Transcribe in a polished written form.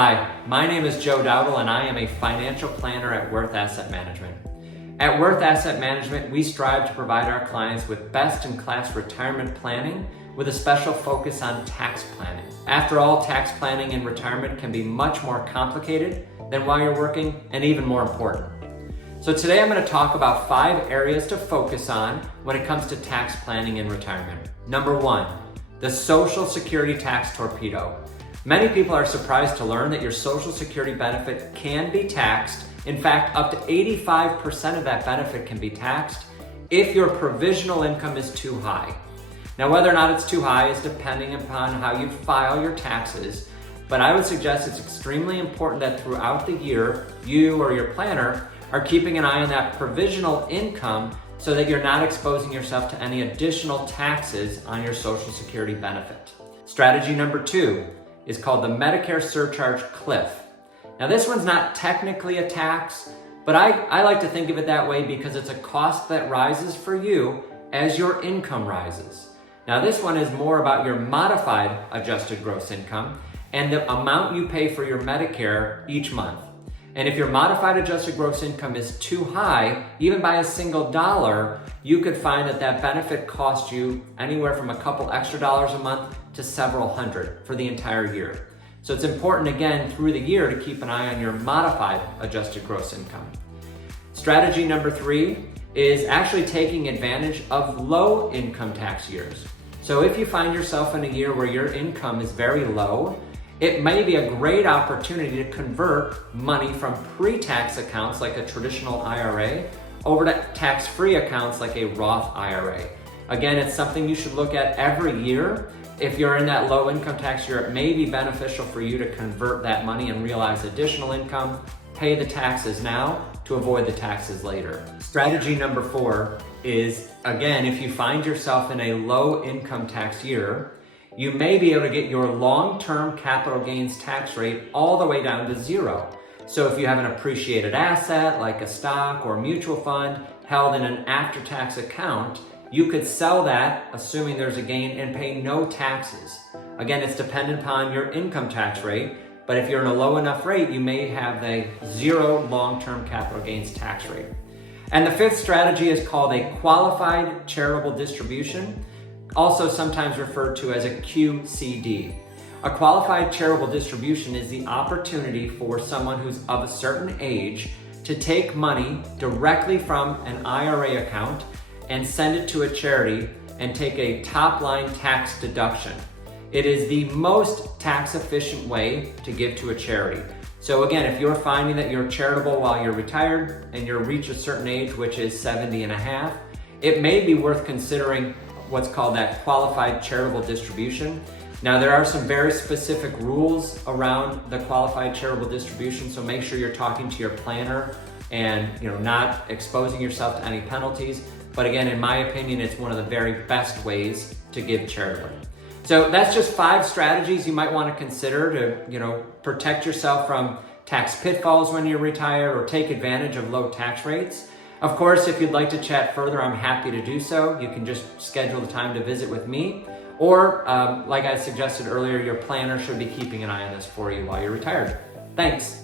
Hi, my name is Joe Dowdle and I am a financial planner at Worth Asset Management. At Worth Asset Management, we strive to provide our clients with best-in-class retirement planning with a special focus on tax planning. After all, tax planning in retirement can be much more complicated than while you're working and even more important. So today I'm going to talk about 5 areas to focus on when it comes to tax planning in retirement. Number 1, the Social Security tax torpedo. Many people are surprised to learn that your Social Security benefit can be taxed. In fact, up to 85% of that benefit can be taxed if your provisional income is too high. Now, whether or not it's too high is depending upon how you file your taxes, but I would suggest it's extremely important that throughout the year, you or your planner are keeping an eye on that provisional income so that you're not exposing yourself to any additional taxes on your Social Security benefit. Strategy number 2 is called the Medicare Surcharge Cliff. Now, this one's not technically a tax, but I like to think of it that way because it's a cost that rises for you as your income rises. Now, this one is more about your modified adjusted gross income and the amount you pay for your Medicare each month. And if your modified adjusted gross income is too high, even by a single dollar, you could find that that benefit costs you anywhere from a couple extra dollars a month to several hundred for the entire year. So it's important, again, through the year to keep an eye on your modified adjusted gross income. Strategy number 3 is actually taking advantage of low income tax years. So if you find yourself in a year where your income is very low, it may be a great opportunity to convert money from pre-tax accounts like a traditional IRA over to tax-free accounts like a Roth IRA. Again, it's something you should look at every year. If you're in that low income tax year, it may be beneficial for you to convert that money and realize additional income, pay the taxes now to avoid the taxes later. Strategy number 4 is, again, if you find yourself in a low income tax year, you may be able to get your long-term capital gains tax rate all the way down to 0. So if you have an appreciated asset like a stock or mutual fund held in an after-tax account, you could sell that, assuming there's a gain, and pay no taxes. Again, it's dependent upon your income tax rate, but if you're in a low enough rate, you may have a 0 long-term capital gains tax rate. And the 5th strategy is called a qualified charitable distribution, also sometimes referred to as a QCD. A qualified charitable distribution is the opportunity for someone who's of a certain age to take money directly from an IRA account and send it to a charity and take a top-line tax deduction. It is the most tax-efficient way to give to a charity. So again, if you're finding that you're charitable while you're retired and you're reach a certain age, which is 70 and a half, it may be worth considering what's called that qualified charitable distribution. Now, there are some very specific rules around the qualified charitable distribution, so make sure you're talking to your planner and not exposing yourself to any penalties. But again, in my opinion, it's one of the very best ways to give charitably. So that's just 5 strategies you might want to consider to protect yourself from tax pitfalls when you're retired or take advantage of low tax rates. Of course, if you'd like to chat further, I'm happy to do so. You can just schedule the time to visit with me. Or, like I suggested earlier, your planner should be keeping an eye on this for you while you're retired. Thanks.